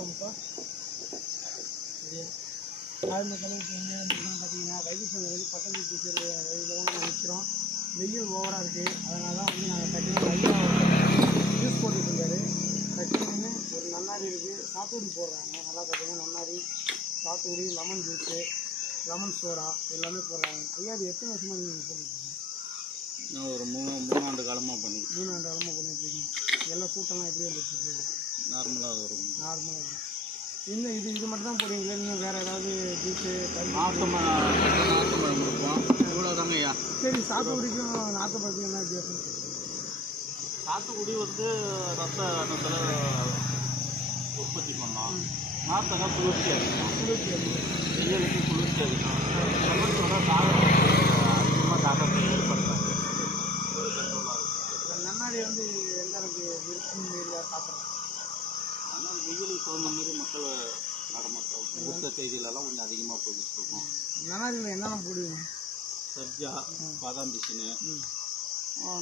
போகிறோம்ப்பா. சரியா ஆழ்ந்த கலவுக்கு எங்கே வந்துருக்கோம் பார்த்தீங்கன்னா வைத்தீஸ்வரன் பக்கத்து டீச்சர் இதில் தான் நாங்கள் நிற்கிறோம். வெயில் ஓவராக இருக்குது. அதனால தான் வந்து நாங்கள் டக்குனு ஐயா ஜூஸ் போட்டுட்டு இருந்தார். டக்குன்னு ஒரு நன்னாரி இருக்குது, சாத்துக்குடி போடுறாங்க. நல்லா பார்த்தீங்கன்னா நன்னாரி, சாத்துக்குடி, லெமன் ஜூஸு, லெமன் சோடா எல்லாமே போடுறாங்க. ஐயா அது எத்தனை வருஷமாக நீங்கள் போட்டுருக்கீங்க? நான் ஒரு 3 ஆண்டு காலமாக பண்ணிட்டு 3 ஆண்டு காலமாக பண்ணிட்டுருக்கீங்க. எல்லாம் கூட்டம்லாம் எப்படி வந்துட்டு நார்மலாக வரும். நார்மலாக இருக்கும். இன்னும் இது மட்டும் தான் போடுவீங்களா? இன்னும் வேறு ஏதாவது ஜூஸு நார்த்தம்பழம் கொடுப்போம். இவ்வளோ தாங்க ஐயா. சரி, சாத்துக்குடிக்கும் நார்த்தம்பழத்துக்கும் என்ன வித்தியாசம்? சாத்துக்குடி வந்து ரத்த அணுக்களை உற்பத்தி பண்ணோம். நார்த்தங்க குளிர்ச்சி அதிகம். வெயிலுக்கு குளிர்ச்சி அதிகம். லெமனோட அதிகமாக தாக்கத்தை ஏற்படுத்தாது. ஒரு கண்ட்ரோலாக இருக்கும். நன்னாரி வந்து எந்த அளவுக்கு விருப்பம் ஏரியா சாப்பிட்றாங்க? ஆனால் வெயிலுக்கு தகுந்த மாதிரி மக்கள் நடமாட்டம் ஊட்ட செய்தியிலலாம் கொஞ்சம் அதிகமாக போய்கிட்டு இருக்கோம். நன்னாரியில் என்னென்ன போடுவீங்க? சப்ஜா, பாதாம் பிசினு,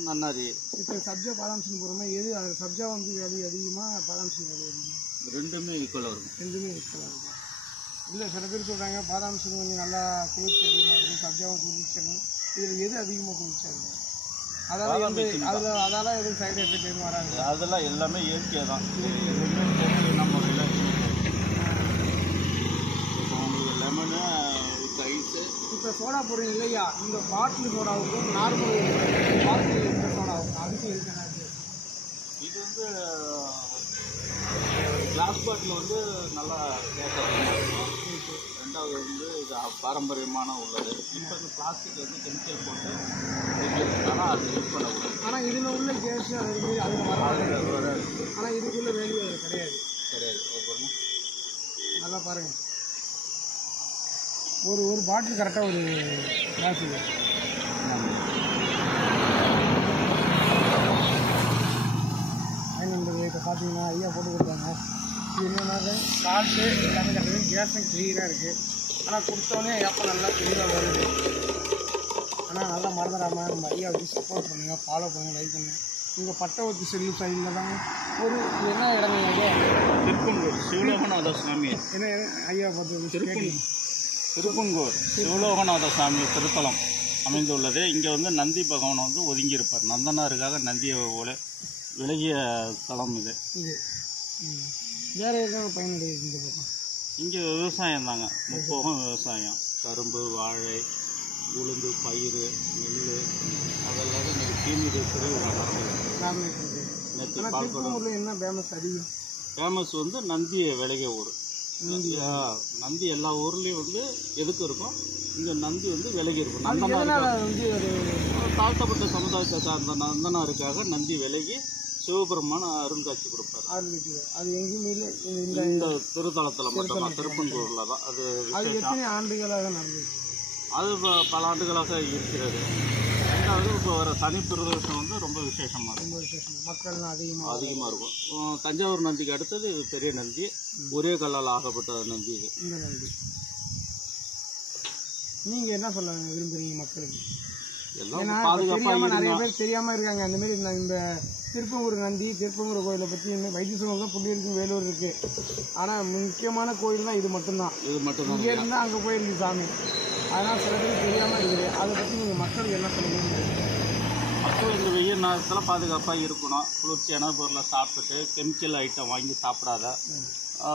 நன்னாரி. இப்போ சப்ஜா பாதாம் பிசின் போடுற மாதிரி எது அது? சப்ஜா வந்து விலை அதிகமாக, பாதாம் பிசின் விலை அதிகமாக? ரெண்டுமே ஈக்குவலாக இருக்கும். ரெண்டுமே ஈக்குவலாக இருக்கும். இல்லை சில பேர் சொல்கிறாங்க பாதாம் பிசின் கொஞ்சம் நல்லா குளிர்ச்சி அதிகமாக இருக்கும், சப்ஜாவும் குளிர்ச்சியும். இதில் எது அதிகமாக குளிர்ச்சியாக இருக்கும்? அதாவது அதால் எதுவும் சைடு எஃபெக்ட் எதுவும் வராது? அதெல்லாம் எல்லாமே இயற்கையாக தான். எதுவுமே செயற்கையான முறையில் இப்போ உங்களுக்கு லெமனு வித் ஐஸு. இப்போ சோடா போடுறீங்க இல்லையா, இந்த பாட்டில் சோடாவுக்கும் நார்மல் பாட்டில் இருக்கிற சோடாவுக்கும் அதுக்கும் இருக்குன்னா இது வந்து கிளாஸ் பாட்டில் வந்து நல்லா கேஸ் அதிகமாக இருக்கும். ரெண்டாவது வந்து இது பாரம்பரியமான உள்ளது. இப்போ இந்த பிளாஸ்டிக் வந்து கெமிக்கல் போட்டு வைக்கிறதுனால அது யூஸ் பண்ணக்கூடாது. ஆனால் இதில் உள்ள கேஸ் அதில் வராது. ஆனால் இதுக்குள்ள வேல்யூ கிடையாது. ஒவ்வொரு நல்லா பாருங்கள். ஒரு பாட்டில் கரெக்டாக ஒரு கிளாஸ் இல்லை. நண்பர்கள் இப்போ பார்த்தீங்கன்னா ஐயா போட்டு கொடுத்தாங்க. இது என்னென்னா சால்ட்டு எல்லாமே கரெக்டாக, கேஸும் கிளீனாக இருக்குது. ஆனால் கொடுத்தோன்னே எப்போ நல்லா கிளீனாக வருது. ஆனால் நல்லா மறந்துடாமல் நம்ம ஐயாவுக்கு சப்போர்ட் பண்ணுங்கள், ஃபாலோ பண்ணுங்கள், லைக் பண்ணுங்கள். இங்கே பட்டவத்தி செல்லு சைடில் தாங்க ஒரு என்ன இடங்க ஐயா? திருப்பங்கூர் சிவலோகநாத சுவாமி. என்ன ஐயா பார்த்து திருப்பங்கூர் சிவலோகநாத சுவாமி திருத்தலம் அமைந்துள்ளது. இங்கே வந்து நந்தி பகவான் வந்து ஒதுங்கியிருப்பார். நந்தனாருக்காக நந்தியை விலகிய தலம் இது. வேறு எதாவது பயனுடைய இந்த பக்கம் இங்கே விவசாயம் தாங்க, முப்போகம் விவசாயம். கரும்பு, வாழை, உளுந்து, பயிர், நெல் அதெல்லாம் இன்றைக்கி தீனி திருவிழா நடக்குது. என்ன ஃபேமஸ் அதிகம்? ஃபேமஸ் வந்து நந்தியை விலகிய ஊர். நந்தி எல்லா ஊர்லேயும் வந்து எதுக்கு இருக்கும், இங்கே நந்தி வந்து விலகி இருக்கும். தாழ்த்தப்பட்ட சமுதாயத்தை சார்ந்த நந்தனாருக்காக நந்தி விலகி சிவபெருமான அருங்காட்சி கொடுப்பார். அது எங்கேயுமே இல்லை, இந்த திருத்தலத்தில் மட்டும்தான், திருப்பங்கூரில் தான். அது எத்தனை ஆண்டுகளாக நடந்தது? அது பல ஆண்டுகளாக இருக்கிறது. ரெண்டாவது இப்போ வர சனி பிரதோஷம் வந்து ரொம்ப விசேஷமாக இருக்கும். ரொம்ப விசேஷம், மக்கள்லாம் அதிகமாக இருக்கும். தஞ்சாவூர் நந்திக்கு அடுத்தது இது பெரிய நந்தி, ஒரே கல்லால் ஆகப்பட்ட நந்தி இது. இந்த நந்தி நீங்கள் என்ன சொல்ல விரும்புகிறீங்க மக்களுக்கு? எல்லாம் பாதுகாப்பாக நிறைய பேர் தெரியாமல் இருக்காங்க. அந்தமாரி இந்த திருப்பங்கூர் நந்தி, திருப்பங்கூர் கோயிலை பற்றி இன்னும் வைத்தீஸ்வரன் தான் புள்ளியிருக்கு, வேலூர் இருக்குது. ஆனால் முக்கியமான கோயில் தான் இது மட்டும்தான். இங்கே இருந்தால் அங்கே போயிருக்கு சாமி. அதனால் சில பேர் தெரியாமல் இருக்குது. அதை பற்றி நீங்கள் மக்களுக்கு என்ன சொல்லுவீங்க? மக்கள் இந்த வெயில் நேரத்தில் பாதுகாப்பாக இருக்கணும். குளிர்ச்சியான பொருளை சாப்பிட்டுட்டு கெமிக்கல் ஐட்டம் வாங்கி சாப்பிடாத,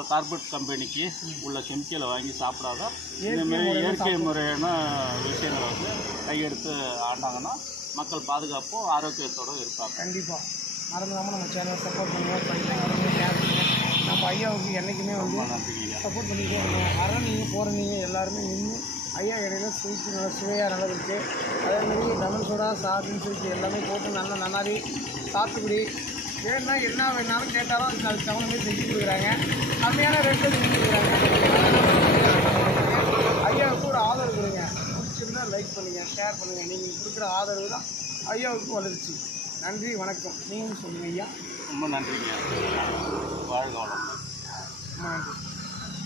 கார்பரேட் கம்பெனிக்கு உள்ள கெமிக்கலை வாங்கி சாப்பிடாத, இந்தமாரி இயற்கை முறையான விஷயங்களை வந்து கையெடுத்து ஆண்டாங்கன்னா மக்கள் பாதுகாப்பும் ஆரோக்கியத்தோடு இருப்பாங்க. கண்டிப்பாக மறந்துடாமல் நம்ம சேனலை சப்போர்ட் பண்ணுவோம், ஷேர் பண்ணுங்கள். நம்ம ஐயாவுக்கு என்றைக்குமே வந்து சப்போர்ட் பண்ணிக்கிட்டே இருக்கணும். அதனால் நீங்கள் போகிற நீங்கள் எல்லாருமே நின்று ஐயா இடையில ஸ்வீட்டு நல்லா சுவையாக நல்லா இருக்குது. அதேமாதிரி லெமன் சோடா, சாதம், ஸ்வீட்டு எல்லாமே போட்டு நல்லா நன்னாரி, சாத்துக்குடி வேணுன்னா என்ன வேணாலும் கேட்டாலும் அதுக்கு தகுந்த மாதிரி செஞ்சு கொடுக்குறாங்க. கம்மியான ரேட்டில் செஞ்சு கொடுக்குறாங்க. ஐயாவுக்கு ஒரு ஆதரவு கொடுங்க. பிடிச்சிருந்தா லைக் பண்ணுங்கள், ஷேர் பண்ணுங்கள். நீங்கள் கொடுக்குற ஆதரவு தான் ஐயாவுக்கு வளர்ச்சி. நன்றி, வணக்கம். நீங்களும் சொல்லுங்கள் ஐயா. ரொம்ப நன்றிங்க. வாழ்க வளமுடன். ரொம்ப நன்றி.